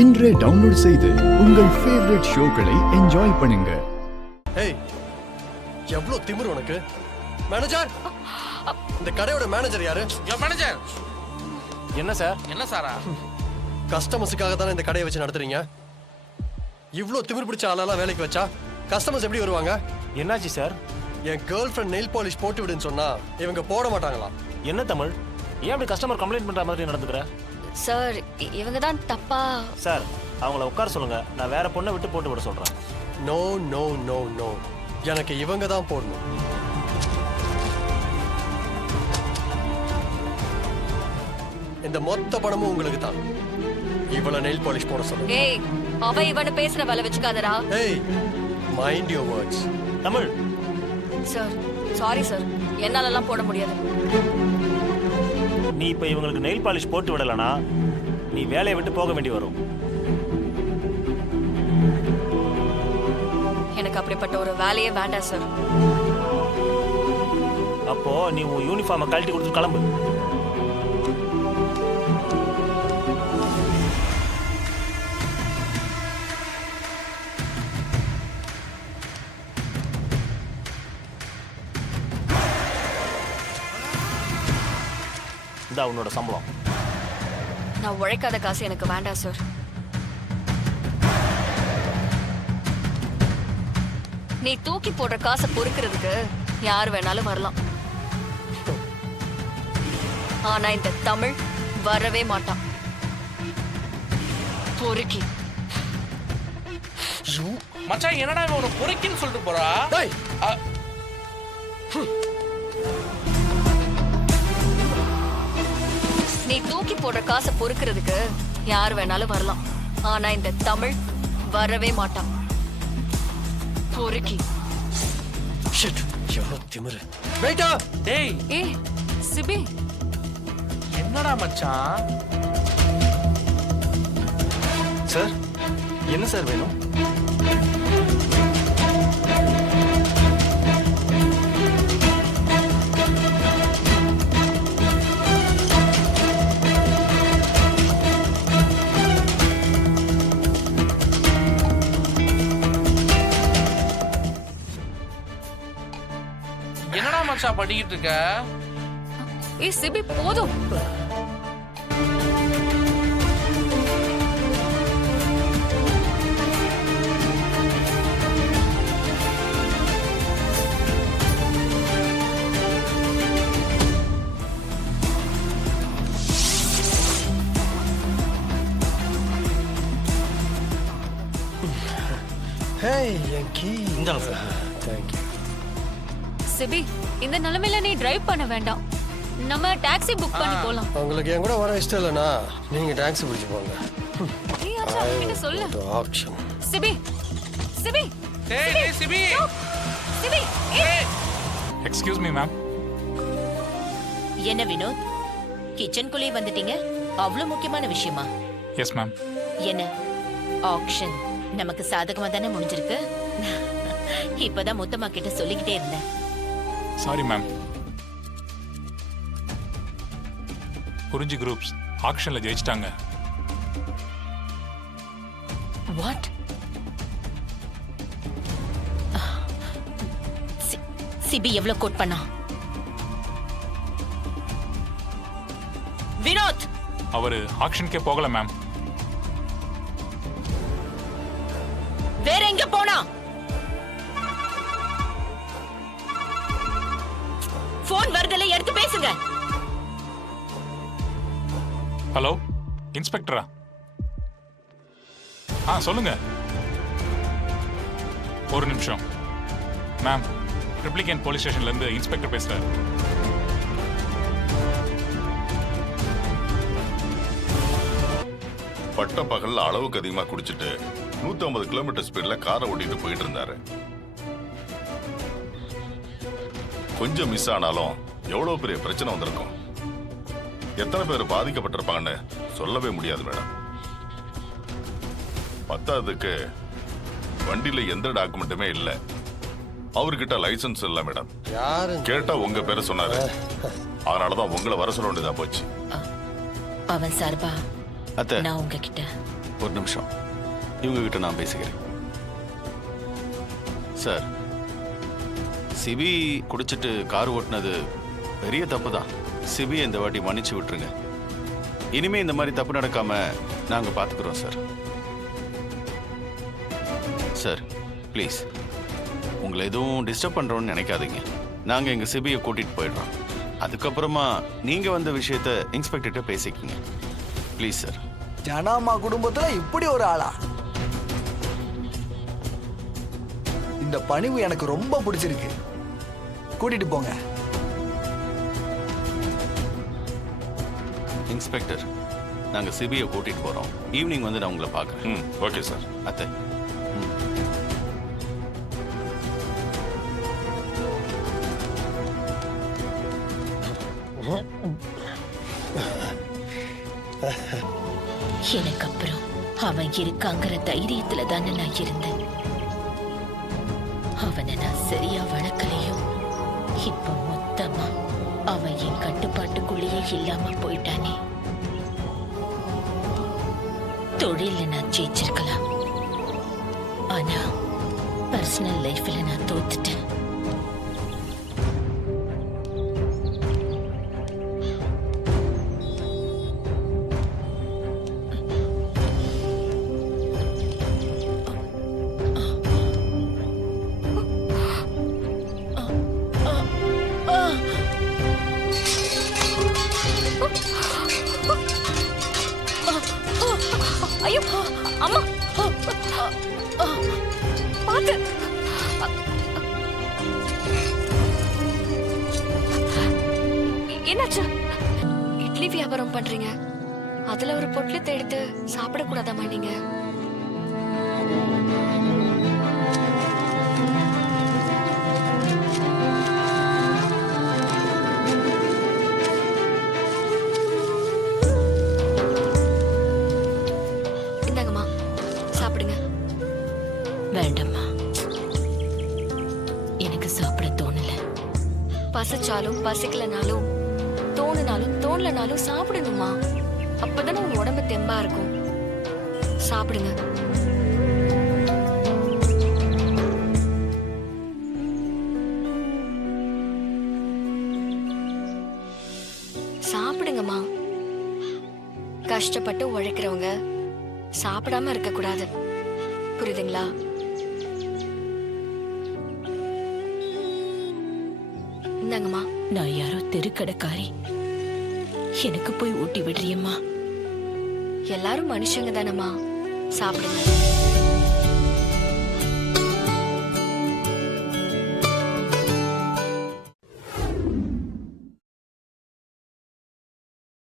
இன்றே டவுன்லோட் செய்து உங்கள் ஃபேவரட் ஷோக்களை என்ஜாய் பண்ணுங்க. ஏய், எவ்வளவு திமிரு உனக்கு? மேனேஜர், இந்த கடையோட மேனேஜர் யாரு? மேனேஜர். என்ன சார்? என்ன சாரா? கஸ்டமர்ஸுக்காக தானே இந்த கடையை வச்சு நடத்துறீங்க. இவ்ளோ திமிரு பிடிச்ச ஆளெல்லாம் வேலைக்கு வச்சா கஸ்டமர்ஸ் எப்படி வருவாங்க? என்னாச்சு சார்? என் கேர்ள் ஃப்ரெண்ட் நெயில் பாலிஷ் போட்டு விடுன்னு சொன்னா இவங்க போட மாட்டாங்களா? என்ன தமிழ், ஏன் அப்படி கஸ்டமர் கம்ப்ளைண்ட் பண்ற மாதிரி நடந்துக்கிற? சார், இவங்க தான் தப்பா. சார், அவங்கள உட்கார சொல்லுங்க, நான் வேற பொண்ணை விட்டு போட்டு விட சொல்றேன். நோ நோ நோ நோ, எனக்கு இவங்க தான் போடணும். இந்த மொத்த பணமும் உங்களுக்கு தான். இவள நெயில் பாலிஷ் போட சொல்லுங்க. ஏய், அவ இவனை பேசுற வேலை வச்சுக்காதடா. ஏய், mind your words. Tamil. Sir, sorry sir, என்னாலலாம் போட முடியாது. நீ இப்ப இவங்களுக்கு நெயில் பாலிஷ் போட்டு விடலனா நீ வேலையை விட்டு போக வேண்டி வரும். எனக்கு அப்படிப்பட்ட ஒரு வேலையே வேண்டாம் சார். அப்போ நீ உன் யூனிஃபார்மை கழட்டி கொடுத்து கிளம்பு. இதா உன்னோட சம்பளம். நான் உழைக்காத காசு எனக்கு வேண்டாம் சார். நீ தூக்கி போடுற காசை பொறுக்கிறதுக்கு யார் வேணாலும் வரலாம். ஆனா இந்த தமிழ் வரவே மாட்டான். பொறுக்கி. மச்சான், என்னடா இவன் ஒரு பொறுக்கின்னு சொல்லிட்டு போறா? டேய், நீ தூக்கி போடுற காசை பொறுக்கிறதுக்கு யார் வேணாலும் வரலாம். ஆனா இந்த தமிழ் வரவே மாட்டான். பொறுக்கி. ஷிட், எவ்வளவு திமிரு. வெயிட்டா. டேய், ஏய் சிபி, என்னடா மச்சான்? சார், என்ன சார் வேணும்? என்னடா மச்சான் படிக்கிட்டு இருக்க? ஏய் சிபி, போதும். ஹேய், என் கீ. இந்தாங்க சார். Thank you. சிபி, இந்த நிலைமையில நீ டிரைவ் பண்ண வேண்டாம். நம்ம டாக்ஸி புக் பண்ணி போலாம். உங்களுக்கு என் கூட வர இஷ்டம் இல்லைனா நீங்க டாக்ஸி பிடிச்சு போங்க. ஏய் ஆச்சா, அவன்கிட்ட சொல்லு. ஆப்ஷன். சிபி, சிபி, டேய் டேய் சிபி. சிபி, ஏய். Excuse me ma'am. என்ன வினோத், கிச்சனுக்குள்ளே வந்துட்டீங்க? அவ்வளவு முக்கியமான விஷயமா? Yes ma'am. என்ன ஆக்ஷன் நமக்கு சாதகமா தானே முடிஞ்சிருக்கு? இப்பதான் முத்தம்மா கிட்ட சொல்லிக்கிட்டே இருந்தேன். Sorry ma'am. குறிஞ்சி குரூப்ஸ் ஆக்ஷன்ல ஜெயிச்சிட்டாங்க. வாட்? சிபி எவ்வளவு கோட் பண்ணா? வினோத், அவரு ஆக்ஷனுக்கே போகல மேம். வேற எங்க போனா? போன் வருதுல, எடுத்து பேசுங்க. ஹலோ, இன்ஸ்பெக்டரா? சொல்லுங்க. ஒரு நிமிஷம் மேம். ட்ரிப்ளிகேன் போலீஸ் ஸ்டேஷன்ல இருந்து இன்ஸ்பெக்டர் பேசுறாரு. பட்ட பகல்ல அளவுக்கு அதிகமா குடிச்சிட்டு 150 கிலோமீட்டர் ஸ்பீட்ல காரை ஓட்டிட்டு போயிட்டு இருந்தாரு. கொஞ்சம் மிஸ் ஆனாலும் எவ்வளவு பெரிய பிரச்சனை வந்திருக்கும். எத்தனை பேர் பாதிக்கப்பட்டிருப்பாங்கன்னு சொல்லவே முடியாது மேடம். பத்தாவதுக்கு வண்டியில எந்த டாக்குமெண்ட்டுமே இல்ல. அவர்கிட்ட லைசன்ஸ் இல்ல மேடம். யாரு கேட்டா உங்க பேரை சொன்னாரு. அதனாலதான் உங்களை வர சொல்ல வேண்டியதா போச்சு. அவன் சார்பா அத்தை நான் உங்ககிட்ட ஒரு நிமிஷம், இவங்க கிட்ட நான் பேசிக்கிறேன். சார், சிபி குடிச்சிட்டு கார் ஓட்டுனது பெரிய தப்பு தான். சிபி இந்த வாட்டி மன்னிச்சு விட்டுருங்க. இனிமே இந்த மாதிரி தப்பு நடக்காம நாங்க பாத்துக்கிறோம் சார். சார் ப்ளீஸ், உங்களை எதுவும் டிஸ்டர்ப் பண்றோம்னு நினைக்காதீங்க. நாங்க எங்க சிபியை கூட்டிட்டு போயிடுறோம். அதுக்கப்புறமா நீங்க வந்த விஷயத்த இன்ஸ்பெக்டர்கிட்ட பேசிக்கங்க ப்ளீஸ் சார். ஜனாமா குடும்பத்துல இப்படி ஒரு ஆளா? இந்த பணிவு எனக்கு ரொம்ப பிடிச்சிருக்கு. கூட்டிட்டு போங்க. இன்ஸ்பெக்டர், நாங்க சிபியை கூட்டிட்டு போறோம். ஈவினிங் வந்து நான் உங்களை பார்க்குறேன். Okay sir. அத்தை. எனக்கு அப்புறம் அவன் இருக்காங்கிற தைரியத்துல தானே நான் இருந்தேன். அவனை நான் சரியா வளர்க்கலையோ, இப்ப மொத்தமா அவன் என் கட்டுப்பாட்டுக்குள்ளேயே இல்லாம போயிட்டானே. தொழில நான் ஜெயிச்சிருக்கலாம், ஆனா பர்சனல் லைஃப்ல நான் தோத்துட்டேன். ஐயோ அம்மா, பாத்து. என்னாச்சு? இட்லி வியாபாரம் பண்றீங்க, அதுல ஒரு பொட்டலத்தை எடுத்து சாப்பிடக்கூடாதாமா நீங்க? இந்தாங்கம்மா, சாப்பிடுங்க. வேண்டாம்மா, எனக்கு சாப்பிட தோணல. பசிச்சாலும் பசிக்கலனாலும் தோணுனாலும் தோணலனாலும் சாப்பிடணுமா? அப்பதானே உங்க உடம்பு தெம்பா இருக்கும். சாப்பிடுங்க. சாப்பிடுங்கம்மா. கஷ்டப்பட்டு உழைக்கிறவங்க சாப்பிடாம இருக்க கூடாது, புரியுதுங்களா? இந்தாங்கம்மா. நான் யாரோ தெருக்கடைக்காரி, எனக்கு போய் ஊட்டி விடுறியம்மா? எல்லாரும் மனுஷங்க தானம்மா, சாப்பிடுங்க.